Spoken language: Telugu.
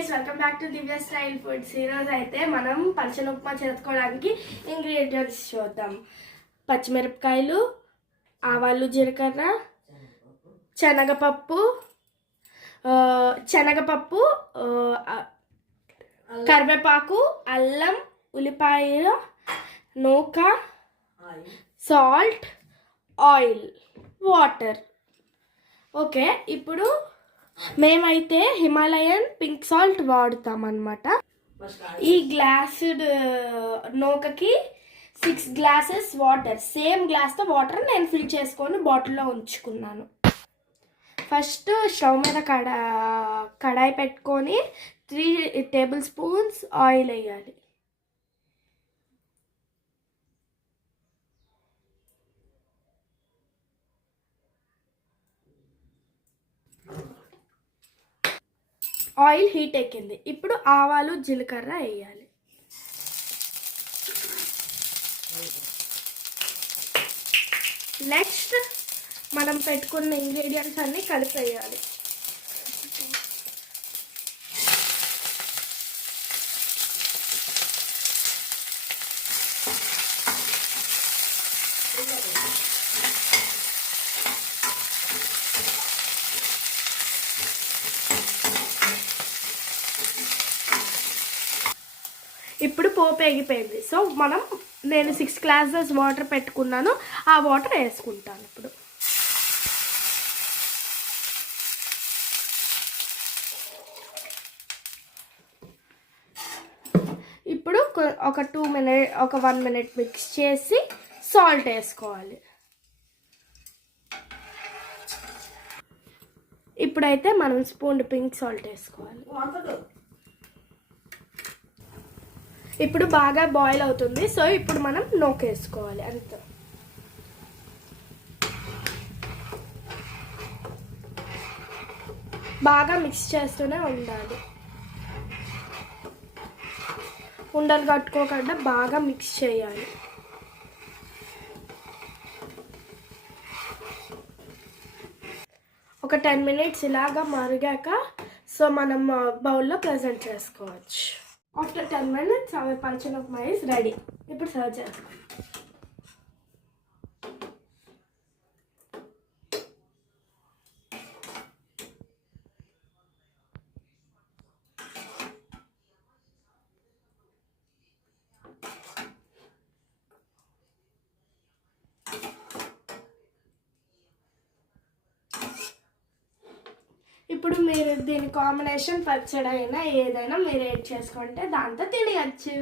Guys, welcome back to Divya style foods. ఈరోజు అయితే మనం పచ్చని ఉప్మా చేసుకోవడానికి ఇంగ్రీడియంట్స్ చూద్దాం. పచ్చిమిరపకాయలు, ఆవాలు, జీలకర్ర, శనగపప్పు, కరివేపాకు, అల్లం, ఉల్లిపాయ, నూక, సాల్ట్, ఆయిల్, వాటర్. ఓకే, ఇప్పుడు మేమైతే హిమాలయన్ పింక్ సాల్ట్ వాడుతాం అన్నమాట. ఈ గ్లాసుడ్ నూకకి 6 గ్లాసెస్ వాటర్, సేమ్ గ్లాస్తో వాటర్ నేను ఫిల్ చేసుకొని బాటిల్లో ఉంచుకున్నాను. ఫస్ట్ స్టవ్ మీద కడాయి పెట్టుకొని 3 టేబుల్ స్పూన్స్ ఆయిల్ వేయాలి. ఆయిల్ హీట్ ఎక్కింది. ఇప్పుడు ఆవాలు, జీలకర్ర వేయాలి. నెక్స్ట్ మనం పెట్టుకున్న ఇంగ్రీడియంట్స్ అన్నీ కలిపి వేయాలి. ఇప్పుడు పోపు ఎగిపోయింది. సో నేను 6 గ్లాసెస్ వాటర్ పెట్టుకున్నాను, ఆ వాటర్ వేసుకుంటాను. ఇప్పుడు ఒక 1 మినిట్ మిక్స్ చేసి సాల్ట్ వేసుకోవాలి. ఇప్పుడైతే మనం స్పూన్ పింక్ సాల్ట్ వేసుకోవాలి. ఇప్పుడు బాగా బాయిల్ అవుతుంది. సో ఇప్పుడు మనం నూక వేసుకోవాలి. అంతే. బాగా మిక్స్ చేస్తూనే ఉండాలి. ఉండలు కట్టుకోకుండా బాగా మిక్స్ చేయాలి. ఒక 10 మినిట్స్ ఇలాగా మరిగాక సో మనం బౌల్లో ప్రెజెంట్ చేసుకోవచ్చు. ఆఫ్టర్ 10 మినిట్స్ అవర్ పచ్చని ఉప్మా ఇస్ రెడీ. ఇప్పుడు సర్వ్ చేస్తాం. ఇప్పుడు మీరు దీని కాంబినేషన్ పచ్చడి అయినా ఏదైనా మీరు యాడ్ చేసుకుంటే దాంతో తినవచ్చు.